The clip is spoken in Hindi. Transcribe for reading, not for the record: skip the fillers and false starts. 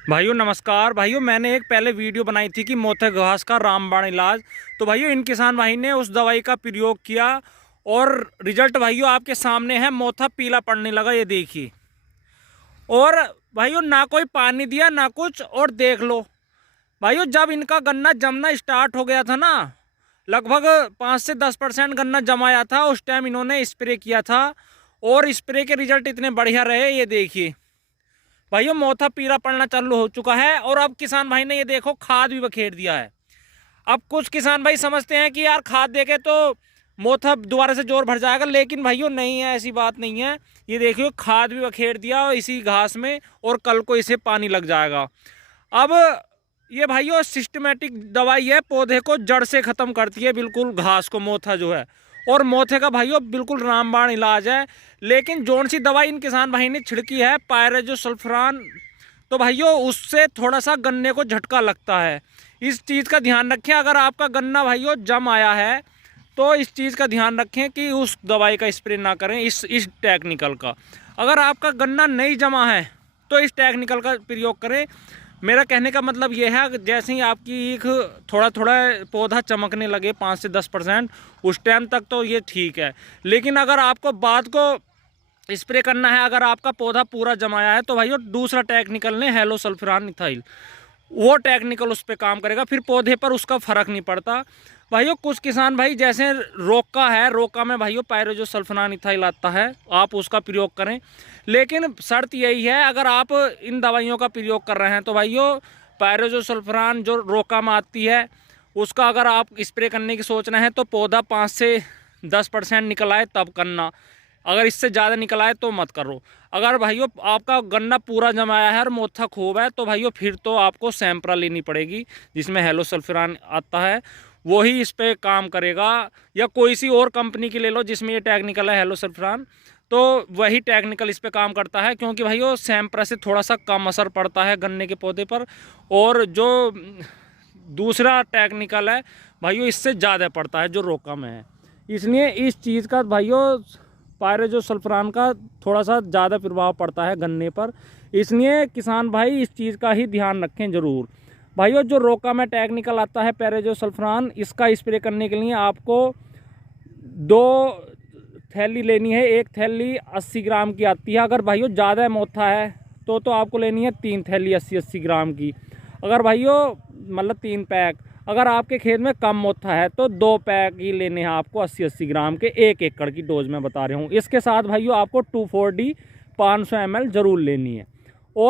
भाइयों नमस्कार। भाइयों मैंने एक पहले वीडियो बनाई थी कि मोथे घास का रामबाण इलाज। तो भाइयों इन किसान भाई ने उस दवाई का प्रयोग किया और रिजल्ट भाइयों आपके सामने है। मोथा पीला पड़ने लगा, ये देखिए। और भाइयों ना कोई पानी दिया ना कुछ, और देख लो भाइयों, जब इनका गन्ना जमना स्टार्ट हो गया था ना, लगभग 5 से 10% गन्ना जमाया था, उस टाइम इन्होंने स्प्रे किया था और स्प्रे के रिजल्ट इतने बढ़िया रहे। ये देखिए भाइयों, मोथा पीला पड़ना चालू हो चुका है। और अब किसान भाई ने ये देखो खाद भी बखेर दिया है। अब कुछ किसान भाई समझते हैं कि यार खाद देके तो मोथा दोबारा से जोर भर जाएगा, लेकिन भाइयों नहीं है, ऐसी बात नहीं है। ये देखियो खाद भी बखेर दिया और इसी घास में, और कल को इसे पानी लग जाएगा। अब ये भाइयों सिस्टमेटिक दवाई है, पौधे को जड़ से खत्म करती है बिल्कुल घास को, मोथा जो है। और मोथे का भाइयों बिल्कुल रामबाण इलाज है। लेकिन जोन सी दवाई इन किसान भाई ने छिड़की है, पायरेजोसल्फरान, तो भाइयों उससे थोड़ा सा गन्ने को झटका लगता है। इस चीज़ का ध्यान रखें। अगर आपका गन्ना भाइयों जम आया है तो इस चीज़ का ध्यान रखें कि उस दवाई का स्प्रे ना करें, इस टेक्निकल का। अगर आपका गन्ना नहीं जमा है तो इस टेक्निकल का प्रयोग करें। मेरा कहने का मतलब ये है, जैसे ही आपकी ईख थोड़ा थोड़ा पौधा चमकने लगे 5 से 10%, उस टाइम तक तो ये ठीक है। लेकिन अगर आपको बाद को स्प्रे करना है, अगर आपका पौधा पूरा जमाया है, तो भाइयों दूसरा टेक्निकल ने हेलोसल्फरान इथाइल, वो टेक्निकल उस पर काम करेगा, फिर पौधे पर उसका फर्क नहीं पड़ता। भाइयों कुछ किसान भाई जैसे रोका है, रोका में भाइयों पायरेजोसल्फरान इथाइल आता है, आप उसका प्रयोग करें। लेकिन शर्त यही है, अगर आप इन दवाइयों का प्रयोग कर रहे हैं तो भाइयों पायरेजोसल्फरान जो रोका में आती है, उसका अगर आप स्प्रे करने की सोच रहे हैं तो पौधा 5 से 10% निकल आए तब करना। अगर इससे ज़्यादा निकल आए तो मत करो। अगर भाइयों आपका गन्ना पूरा जमाया है और मोथा खूब है, तो भाइयों फिर तो आपको सैंप्रा लेनी पड़ेगी, जिसमें हेलोसल्फरान आता है, वही इस पर काम करेगा। या कोई सी और कंपनी की ले लो जिसमें ये टेक्निकल है हेलोसल्फरान, तो वही टेक्निकल इस पर काम करता है। क्योंकि भाइयों सैंप्रा से थोड़ा सा कम असर पड़ता है गन्ने के पौधे पर, और जो दूसरा टेक्निकल है भाइयों इससे ज़्यादा पड़ता है जो रोका में है। इसलिए इस चीज़ का भाइयों पायरेजोसल्फरान का थोड़ा सा ज़्यादा प्रभाव पड़ता है गन्ने पर। इसलिए किसान भाई इस चीज़ का ही ध्यान रखें ज़रूर। भाइयों जो रोका में टेक्निकल आता है पायरेजोसल्फरान, इसका स्प्रे करने के लिए आपको 2 थैली लेनी है। एक थैली 80 ग्राम की आती है। अगर भाइयों ज़्यादा मोथा है तो आपको लेनी है 3 थैली 80-80 ग्राम की। अगर भाइयों मतलब 3 पैक। अगर आपके खेत में कम मोथा है तो 2 पैक ही लेने हैं आपको 80-80 ग्राम के, 1 एकड़ की डोज में बता रहा हूँ। इसके साथ भाइयों आपको 2,4-D 500 ml जरूर लेनी है।